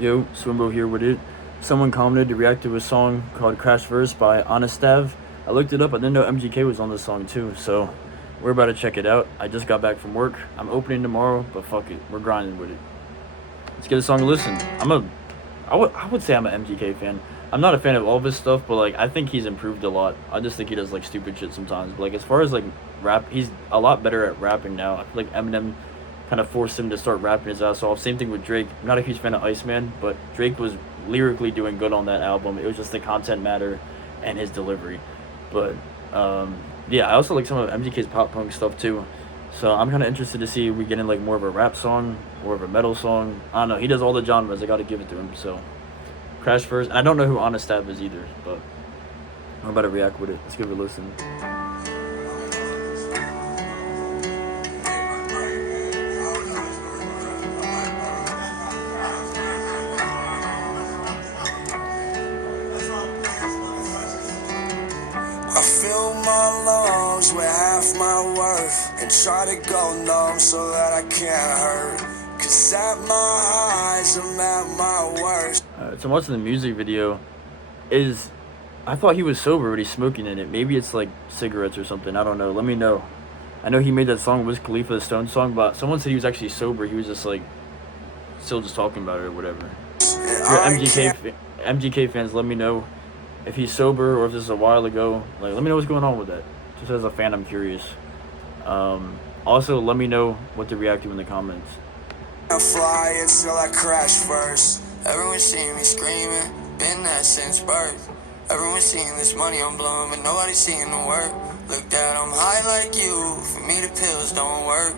Yo, Swimbo here with it. Someone commented to react to a song called Crash Verse by Honestav. I looked it up, I didn't know MGK was on this song too, so we're about to check it out. I just got back from work. I'm opening tomorrow, but fuck it, we're grinding with it. Let's get a song to listen. I would say I'm an MGK fan. I'm not a fan of all of his stuff, but like I think he's improved a lot. I just think he does like stupid shit sometimes. But like as far as like rap, he's a lot better at rapping now. I feel like Eminem kind of forced him to start rapping his ass off. Same thing with Drake. I'm not a huge fan of Iceman, but Drake was lyrically doing good on that album. It was just the content matter and his delivery. But yeah, I also like some of MGK's pop punk stuff too. So I'm kind of interested to see if we get in like more of a rap song, more of a metal song. I don't know. He does all the genres. I got to give it to him. So Crash First. And I don't know who Honestav is either, but I'm about to react with it. Let's give it a listen. I fill my lungs with half my worth and try to go numb so that I can't hurt. Cause at my highs, I'm at my worst. So I'm watching the music video. I thought he was sober, but he's smoking in it. Maybe it's like cigarettes or something. I don't know. Let me know. I know he made that song, Wiz Khalifa, the Stone song, but someone said he was actually sober. He was just like still just talking about it or whatever. If you're MGK fans, let me know if he's sober or if this is a while ago. Like, let me know what's going on with that. Just as a fan, I'm curious. Also, let me know what to react to in the comments. I fly until I crash first. Everyone seeing me screaming, been there since birth. Everyone seeing this money I'm blowing, but nobody seeing the work. Look, Dad, I'm high like you. For me, the pills don't work.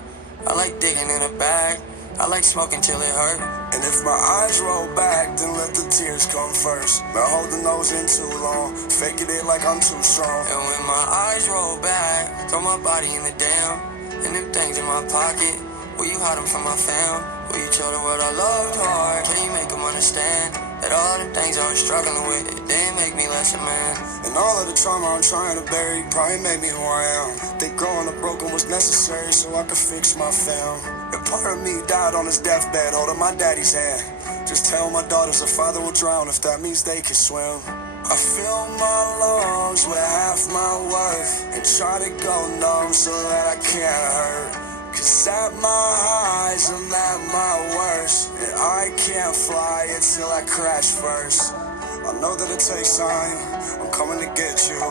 I like digging in a bag. I like smoking till it hurt. And if my eyes roll back, then let the tears come first. Been holding those in too long, faking it like I'm too strong. And when my eyes roll back, throw my body in the dam. And them things in my pocket, will you hide them from my fam? Will you tell the world I loved hard? Can you make them understand that all them things I was struggling with, it didn't make me less a man? And all of the trauma I'm trying to bury probably made me who I am. Think growing up broken was necessary so I could fix my fam. And part of me died on his deathbed holding my daddy's hand. Just tell my daughters a father will drown if that means they can swim. I fill my lungs with half my worth and try to go numb so that I can't hurt. Cause at my highs, I'm at my worst. And I can't fly until I crash first. I know that it takes time, I'm coming to get you.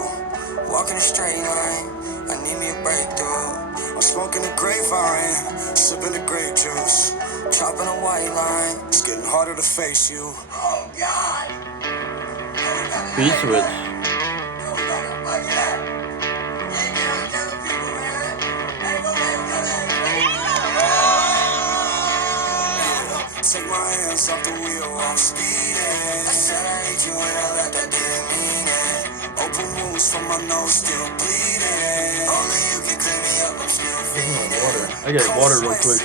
Walking a straight line, I need me a breakthrough. I'm smoking a grapevine, sipping the grape juice. Chopping a white line, it's getting harder to face you. Oh God! Beat switch. Take my hands off the wheel, I'm speeding. I said I hate you and I left, I didn't mean it. Open wounds from my nose, still bleeding. Only you can clean me up, I'm still feeding. I get water real quick.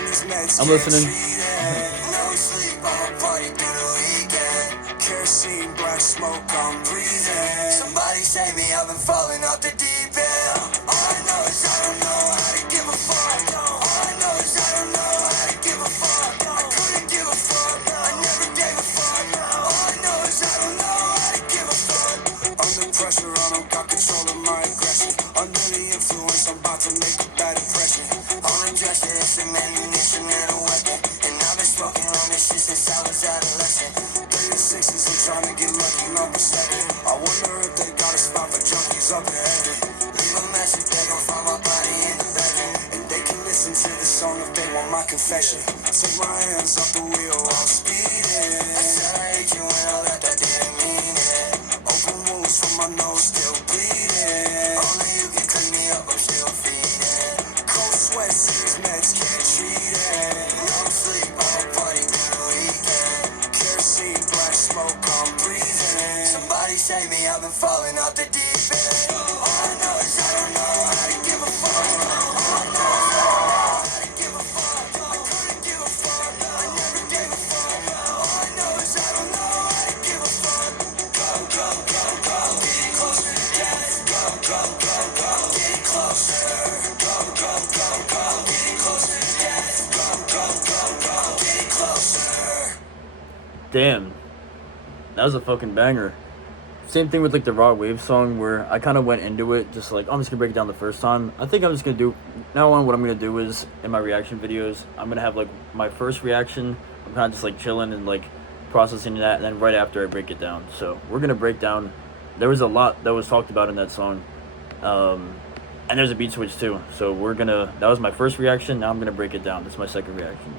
I'm listening. No sleep, I'ma party through the weekend. Kerosene, black smoke, I'm breathing. Somebody save me, I've been falling off the deep end. All I know is I don't know how to give a fuck. All I know is I don't know how to give a fuck. I couldn't give a fuck, I never gave a fuck. All I know is I don't know how to give a fuck. Under pressure, I don't got control of my aggression. Under the influence, I'm about to make a bad impression. On a dresser, it's an ammunition and a weapon. And I've been smoking on this shit since I was adolescent. 36s, I'm trying to get lucky, number 7. I wonder if they got a spot for junkies up in heaven. Leave a message, they gon' find my body in the bedroom. And they can listen to the song if they want my confession. Take my hands off the wheel, I'm speeding. I said I hate you and I left, I didn't mean it. Open wounds from my nose, still bleeding. Only you can clean me up, I'm still feeding. Cold sweat, serious meds, can't treat it. No sleep, I'ma party through the weekend. Kerosene, black smoke, I'm breathing. Somebody save me, I've been falling off the deep end. All I know is I don't know how to give a fuck. All I know is I don't know how to give a fuck. I couldn't give a fuck, I never gave a fuck. All I know is I don't know how to give a fuck. Go, go, go, go, get closer to death. Go, go, go, go, get closer. Go, go, go, go, get closer to death. Go, go, go, go, get closer. Damn, that was a fucking banger. Same thing with like the Raw Wave song, where I kind of went into it just like, oh, I'm just gonna break it down the first time. I think I'm just gonna do now on. What I'm gonna do is in my reaction videos, I'm gonna have like my first reaction. I'm kind of just like chilling and like processing that, and then right after I break it down. So we're gonna break down. There was a lot that was talked about in that song, and there's a beat switch too. So we're gonna. That was my first reaction. Now I'm gonna break it down. That's my second reaction.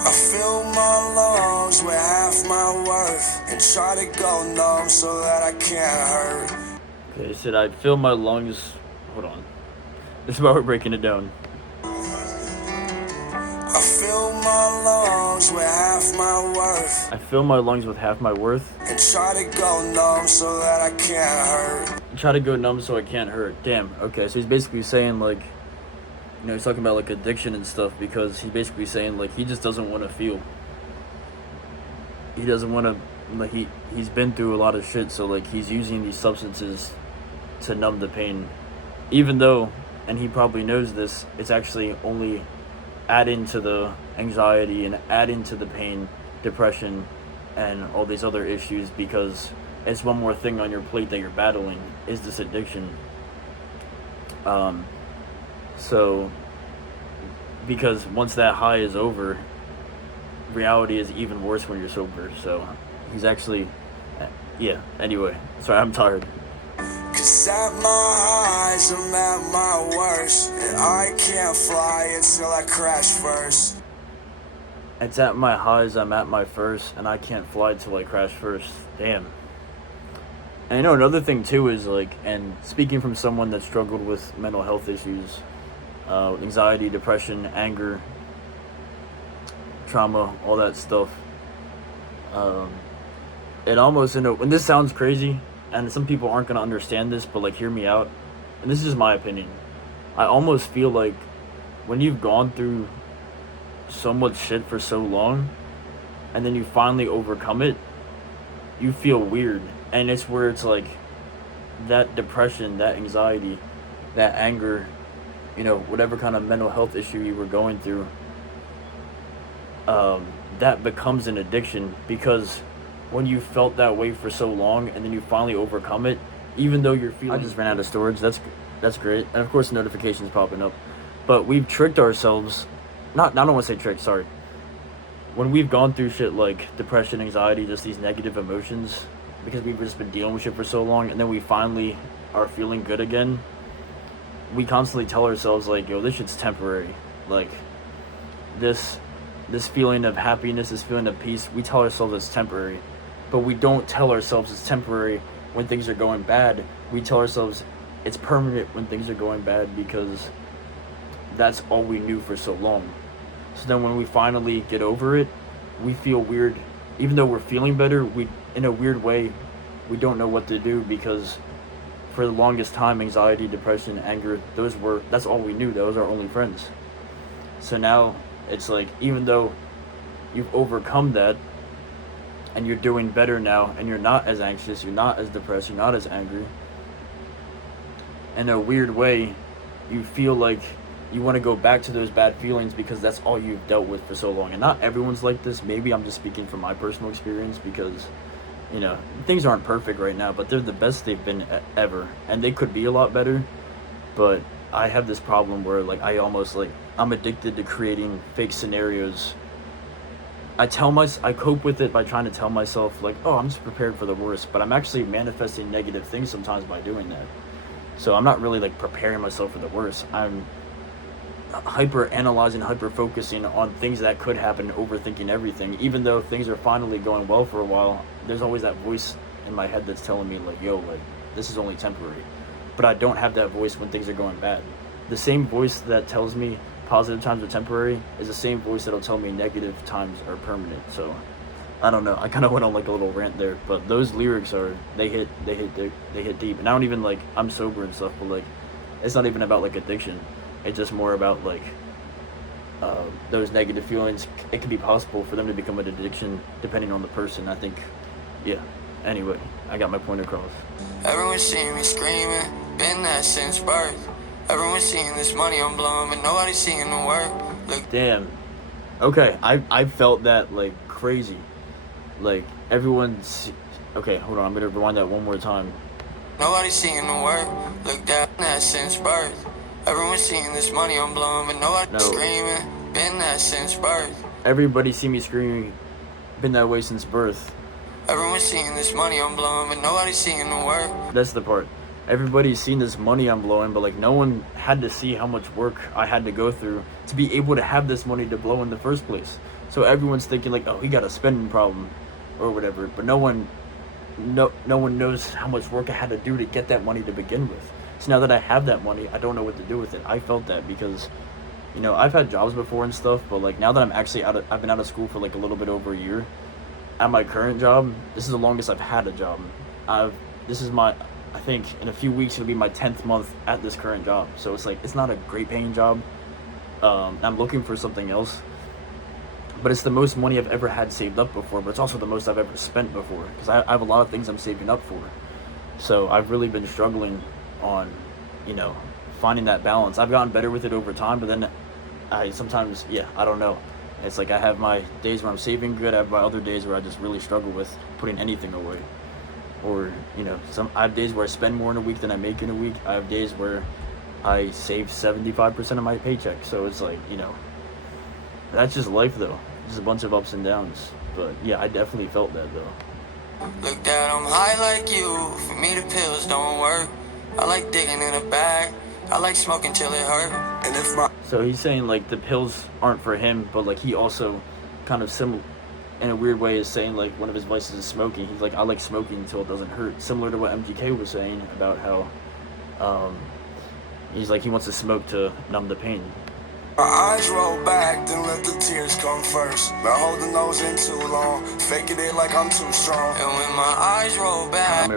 I fill my lungs with half my worth and try to go numb so that I can't hurt. Okay, said I fill my lungs. Hold on. This is why we're breaking it down. I fill my lungs with half my worth I fill my lungs with half my worth. and try to go numb so that I can't hurt. Try to go numb so I can't hurt. Damn. Okay, so he's basically saying like, you know, he's talking about like addiction and stuff, because he's basically saying like he just doesn't want to feel. He doesn't want to, like he's been through a lot of shit, so like he's using these substances to numb the pain, even though, and he probably knows this, it's actually only adding to the anxiety and adding to the pain, depression, and all these other issues, because it's one more thing on your plate that you're battling is this addiction. So because once that high is over, reality is even worse when you're sober. So he's actually, yeah, anyway, sorry, I'm tired. Cause at my highs, I'm at my worst, and I can't fly until I crash first. It's at my highs, I'm at my first, and I can't fly till I crash first. Damn. And you know, another thing too is like, and speaking from someone that struggled with mental health issues, anxiety, depression, anger, trauma, all that stuff, it almost, you know, and this sounds crazy, and some people aren't going to understand this, but like, hear me out, and this is my opinion. I almost feel like when you've gone through so much shit for so long, and then you finally overcome it, you feel weird. And it's where it's like that depression, that anxiety, that anger, you know, whatever kind of mental health issue you were going through, that becomes an addiction, because when you felt that way for so long and then you finally overcome it, even though you're feeling, I just ran out of storage, that's great, and of course notifications popping up, but we've tricked ourselves, I don't want to say tricked, sorry, when we've gone through shit like depression, anxiety, just these negative emotions, because we've just been dealing with shit for so long, and then we finally are feeling good again, we constantly tell ourselves like, yo, this shit's temporary, like this feeling of happiness, this feeling of peace, we tell ourselves it's temporary. But we don't tell ourselves it's temporary when things are going bad. We tell ourselves it's permanent when things are going bad, because that's all we knew for so long. So then when we finally get over it, we feel weird. Even though we're feeling better, we, in a weird way, we don't know what to do, because for the longest time, anxiety, depression, anger, that's all we knew. That was our only friends. So now it's like, even though you've overcome that and you're doing better now, and you're not as anxious, you're not as depressed, you're not as angry, in a weird way, you feel like you want to go back to those bad feelings, because that's all you've dealt with for so long. And not everyone's like this. Maybe I'm just speaking from my personal experience, because, you know, things aren't perfect right now, but they're the best they've been ever, and they could be a lot better. But I have this problem where like I'm addicted to creating fake scenarios. I cope with it by trying to tell myself like, oh, I'm just prepared for the worst, but I'm actually manifesting negative things sometimes by doing that. So I'm not really like preparing myself for the worst. I'm hyper analyzing, hyper focusing on things that could happen, overthinking everything. Even though things are finally going well for a while, there's always that voice in my head that's telling me like, yo, like, this is only temporary. But I don't have that voice when things are going bad. The same voice that tells me positive times are temporary is the same voice that'll tell me negative times are permanent. So I don't know, I kind of went on like a little rant there, but those lyrics they hit deep. And I don't even like, I'm sober and stuff, but like, it's not even about like addiction. It's just more about like those negative feelings, it could be possible for them to become an addiction depending on the person. I think, yeah. Anyway, I got my point across. Everyone seeing me screaming, been there since birth. Everyone seeing this money I'm blowing, but nobody seeing the work. Look, Damn. Okay, I felt that like crazy. Like everyone's. Okay, hold on. I'm gonna rewind that one more time. nobody seeing the work. Look down there since birth. Everyone seeing this money I'm blowing, but nobody No. screaming, been there since birth. Everybody see me screaming. Been that way since birth. Everyone seeing this money I'm blowing, but nobody seeing the work. That's the part. Everybody's seen this money I'm blowing, but like no one had to see how much work I had to go through to be able to have this money to blow in the first place. So everyone's thinking like, oh, he got a spending problem or whatever, but no one knows how much work I had to do to get that money to begin with. So now that I have that money, I don't know what to do with it. I felt that because, you know, I've had jobs before and stuff, but like now that I've been out of school for like a little bit over a year. At my current job, this is the longest I've had a job. I think in a few weeks it'll be my 10th month at this current job. So it's like, it's not a great paying job. I'm looking for something else. But it's the most money I've ever had saved up before, but it's also the most I've ever spent before. Because I have a lot of things I'm saving up for. So I've really been struggling on, you know, finding that balance. I've gotten better with it over time, but then I sometimes, I don't know. It's like I have my days where I'm saving good, I have my other days where I just really struggle with putting anything away. Or, you know, I have days where I spend more in a week than I make in a week. I have days where I save 75% of my paycheck. So it's like, you know, that's just life though. Just a bunch of ups and downs. But yeah, I definitely felt that though. Look, Dad, I'm high like you. For me, the pills don't work. I like digging in a bag. I like smoking till it hurt. And if my So he's saying like the pills aren't for him, but like he also kind of in a weird way is saying like one of his vices is smoking. He's like, I like smoking until it doesn't hurt. Similar to what MGK was saying about how he's like he wants to smoke to numb the pain. my eyes roll back, then let the tears come first. Been holding those in too long, faking it like I'm too strong. And when my eyes roll back,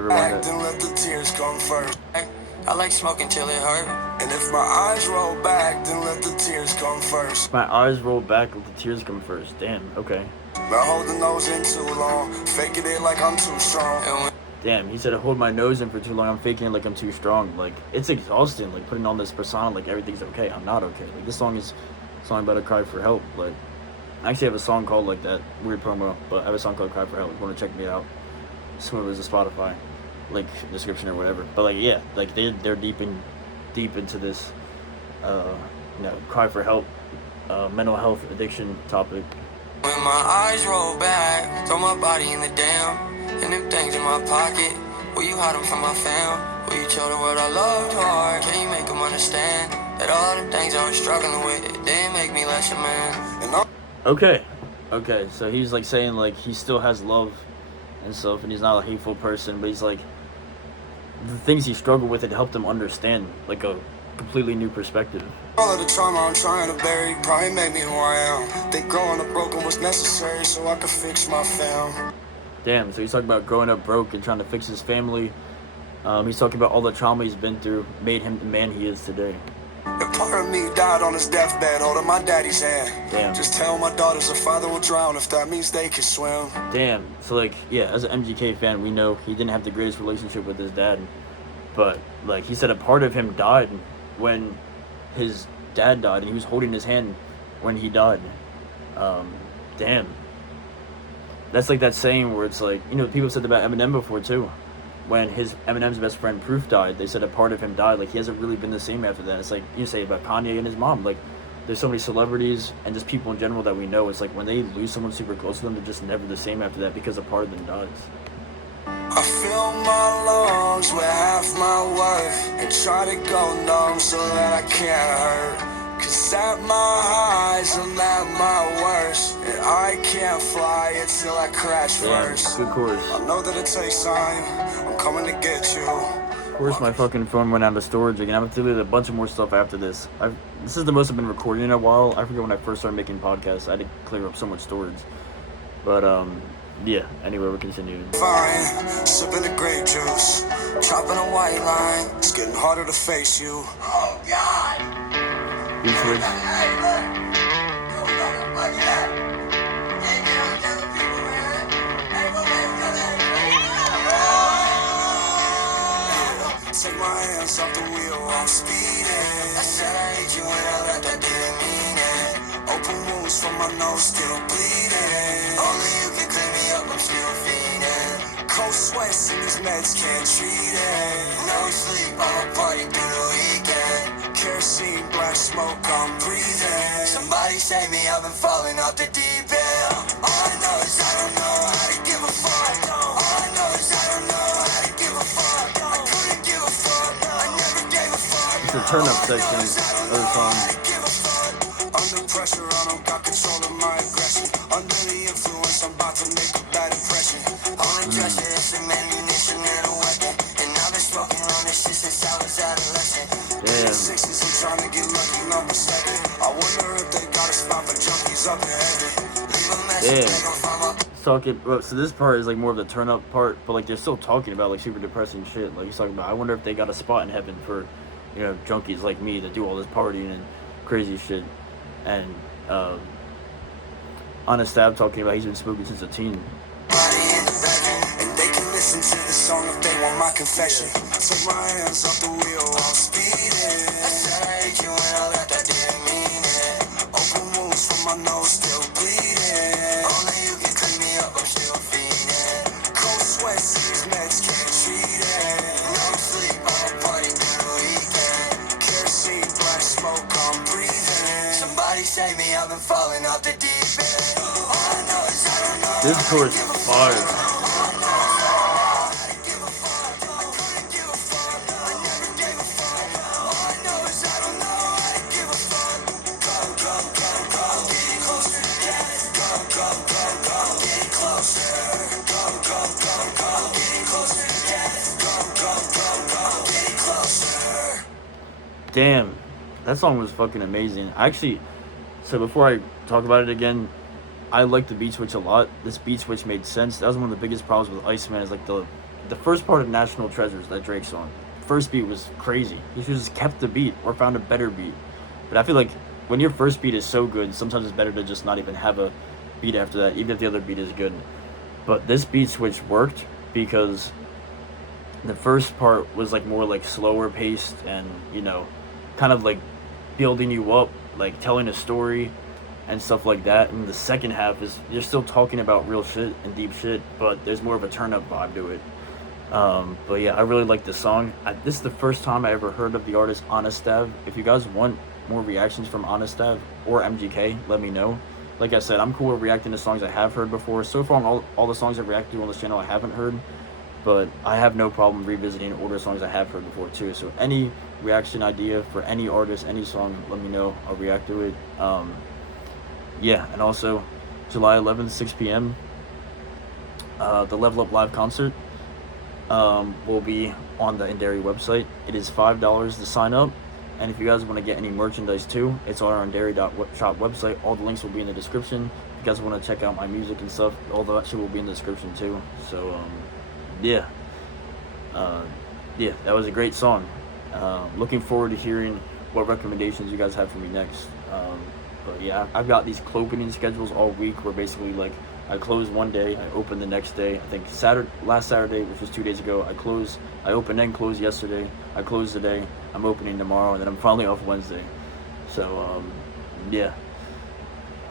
then let the tears come first. I like smoking till it hurt. And if my eyes roll back, then let the tears come first. My eyes roll back, let the tears come first. Damn, okay. Been holding those in too long, faking it like I'm too strong. Damn, he said I hold my nose in for too long, I'm faking it like I'm too strong. Like, it's exhausting, like, putting on this persona like everything's okay. I'm not okay. Like, this song is a song about a cry for help. Like, I actually have a song called, like, that weird promo, but I have a song called Cry for Help. If you want to check me out, someone was a Spotify link description or whatever. But, like, yeah, like, they're deep into this, you know, cry for help, mental health, addiction topic. When my eyes roll back, throw my body in the dam. And them things in my pocket, will you hide them from my fam? Will you tell the world I loved hard? Can you make them understand that all the things I was struggling with, it didn't make me less a man? Okay, so he's like saying like he still has love and stuff, and he's not a hateful person, but he's like the things he struggled with, it helped him understand like a completely new perspective. All of the trauma I'm trying to bury probably made me who I am. Think growing up broken was necessary so I could fix my fam. Damn, so he's talking about growing up broke and trying to fix his family. He's talking about all the trauma he's been through made him the man he is today. And part of me died on his deathbed holding my daddy's hand. Damn. Just tell my daughters a father will drown if that means they can swim. Damn. So like, yeah, as an MGK fan, we know he didn't have the greatest relationship with his dad. But like he said, a part of him died when his dad died, and he was holding his hand when he died. Damn. That's like that saying where it's like, you know, people said about Eminem before too. When Eminem's best friend Proof died, they said a part of him died. Like he hasn't really been the same after that. It's like you say about Kanye and his mom. Like there's so many celebrities and just people in general that we know. It's like when they lose someone super close to them, they're just never the same after that because a part of them dies. I fill my lungs with half my worth and try to go numb so that I can't hurt. Cause at my highs, I'm at my worst, and I can't fly until I crash first. Good chorus. I know that it takes time, I'm coming to get you. Of course, my fucking phone went out of storage again. I'm gonna delete a bunch of more stuff after this. This is the most I've been recording in a while. I forget when I first started making podcasts. I had to clear up so much storage. But, yeah, anyway, we're continuing. Fine, sipping the grape juice, chopping a white line. It's getting harder to face you. Oh, God! Beach Woods. my hands off the wheel, I'm speeding. I said I hate you when I left, I didn't mean it. Open wounds from my nose, still bleeding. Only you can clean me up, I'm still fiending. Cold sweats and these meds can't treat it. No sleep, I'ma party through the weekend. Kerosene, black smoke, I'm breathing. Somebody save me, I've been falling off the deep end. All I know is I don't know how to give a fuck. All I know is I don't know how to give a fuck. I couldn't give a fuck, I never gave a fuck. It's the turn up section of the song. Under pressure, I don't got control of my aggression. Under the influence, I'm about to make a bad impression. On a dresser, it's some ammunition and a weapon. And I've been smoking on this shit since I was adolescent. Damn. Sixes, I'm trying to get lucky, number 7. I wonder if they got a spot for junkies up in heaven. Leave a message, they gon' find my Talking, well, so this part is like more of the turn up part, but like they're still talking about like super depressing shit. Like he's talking about, I wonder if they got a spot in heaven for, you know, junkies like me that do all this partying and crazy shit. And Honestav talking about he's been smoking since a teen. body in the bedroom, and they can listen to the song if they want my confession. Take my hands off the wheel, I'm speeding. I said I hate you when I left, I didn't mean it. Open wounds from my nose, still bleeding. Only you can clean me up, I'm still fiending. Cold sweats, these meds can't treat it. No sleep, I'ma party through the weekend. Kerosene, black smoke, I'm breathing. Somebody save me, I've been falling off the deep end. All I know is I don't know. This chorus is fire. Damn, that song was fucking amazing. So before I talk about it again, I like the beat switch a lot. This beat switch made sense. That was one of the biggest problems with Iceman, is like the first part of National Treasures, that Drake song. First beat was crazy. He should have just kept the beat or found a better beat. But I feel like when your first beat is so good, sometimes it's better to just not even have a beat after that, even if the other beat is good. But this beat switch worked because the first part was like more like slower paced and, you know, kind of like building you up, like telling a story and stuff like that. And the second half is you're still talking about real shit and deep shit, but there's more of a turn up vibe to it. But yeah, I really like this song. This is the first time I ever heard of the artist Honestav. If you guys want more reactions from Honestav or MGK, let me know. Like I said, I'm cool with reacting to songs I have heard before. So far, all the songs I've reacted to on this channel I haven't heard, but I have no problem revisiting older songs I have heard before too. So any reaction idea for any artist, any song, let me know. I'll react to it. Yeah, and also July 11th, 6 p.m. The Level Up Live concert will be on the Indari website. It is $5 to sign up. And if you guys want to get any merchandise too, it's on our Indari.shop website. All the links will be in the description. If you guys want to check out my music and stuff, all that shit will be in the description too. So, yeah, that was a great song. Looking forward to hearing what recommendations you guys have for me next. But yeah, I've got these opening schedules all week where basically like I close one day, I open the next day. I think last Saturday, which was 2 days ago, I opened and closed yesterday. I closed today, I'm opening tomorrow, and then I'm finally off Wednesday. So yeah,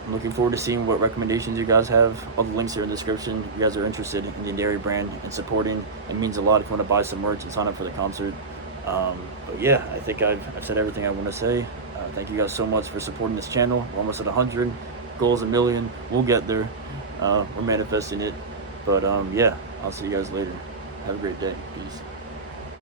I'm looking forward to seeing what recommendations you guys have. All the links are in the description. If you guys are interested in the Indari brand and supporting, it means a lot if you want to buy some merch and sign up for the concert. But yeah, I think I've said everything I want to say. Thank you guys so much for supporting this channel. We're almost at 100. Goal's 1 million. We'll get there. We're manifesting it. But yeah, I'll see you guys later. Have a great day. Peace.